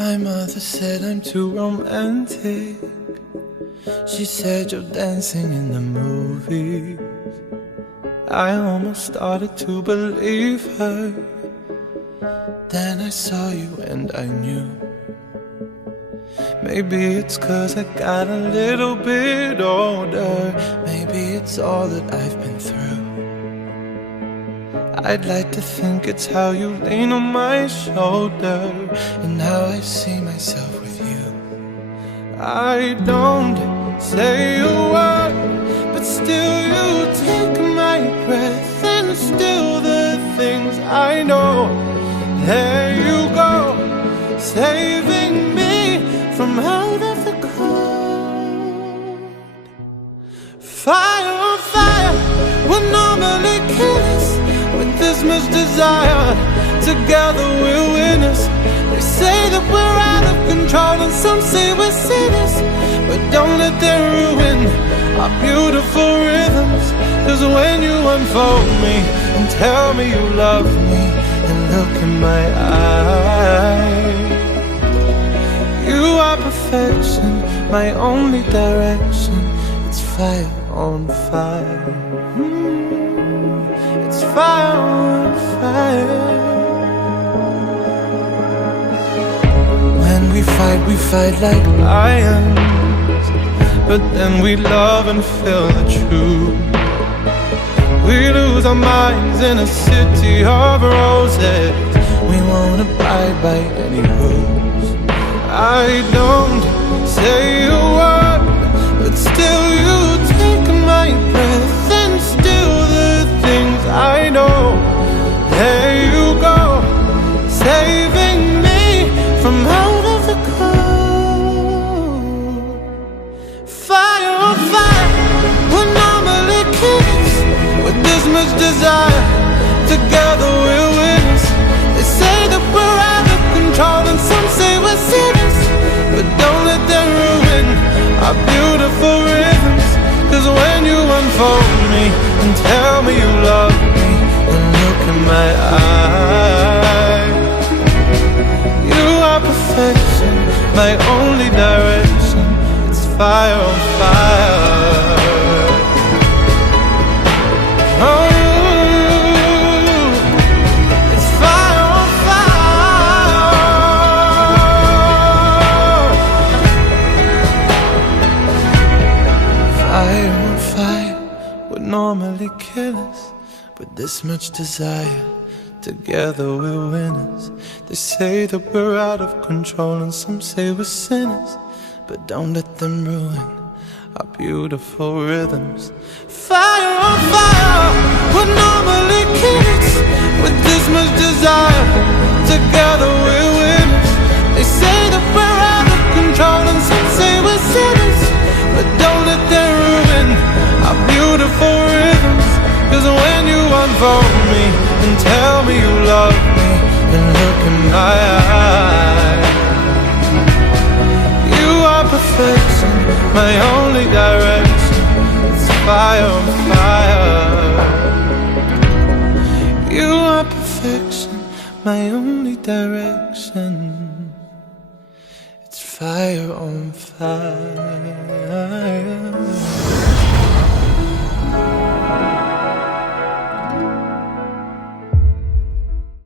My mother said I'm too romantic. She said you're dancing in the movies. I almost started to believe her. Then I saw you and I knew. Maybe it's 'cause I got a little bit older. Maybe it's all that I've been through. I'd like to think it's how you lean on my shoulder and how I see myself with you. I don't say a word, but still you take my breath and still the things I know. There you go, saving me from out of the cold. Fire on fire, we're normally killers. With this much desire, together we're winners. They say that we're out of control and some say we're sinners, but don't let them ruin our beautiful rhythms. 'Cause when you unfold me and tell me you love me and look in my eyes, you are perfection, my only direction. It's fire on fire. It's fire on fire. When we fight like lions, but then we love and feel the truth. We lose our minds in a city of roses. We won't abide by any rules. I don't say a word, but still you take my breath and still the things I know. There you go, saving me from out of the cold. Fire on fire, we're normally kids with this much desire. Together we're winners. They say that we're out of control and some say we're sinners, but don't let them ruin our beautiful rhythms. 'Cause when you unfold me and tell me you love me and look in my eyes, you are perfection, my only direction. It's fire on fire. Oh, it's fire on fire. Fire on fire, would normally kill us, but this much desire, together we're winners. They say that we're out of control and some say we're sinners, but don't let them ruin our beautiful rhythms. Fire on fire, we're normally kids with this much desire. Together we're winners. They say that we're out of control and some say we're sinners, but don't let them ruin our beautiful rhythms. 'Cause when you unfold me and tell me you love me and look in my eyes, you are perfection, my only direction. It's fire on fire. You are perfection, my only direction. It's fire on fire.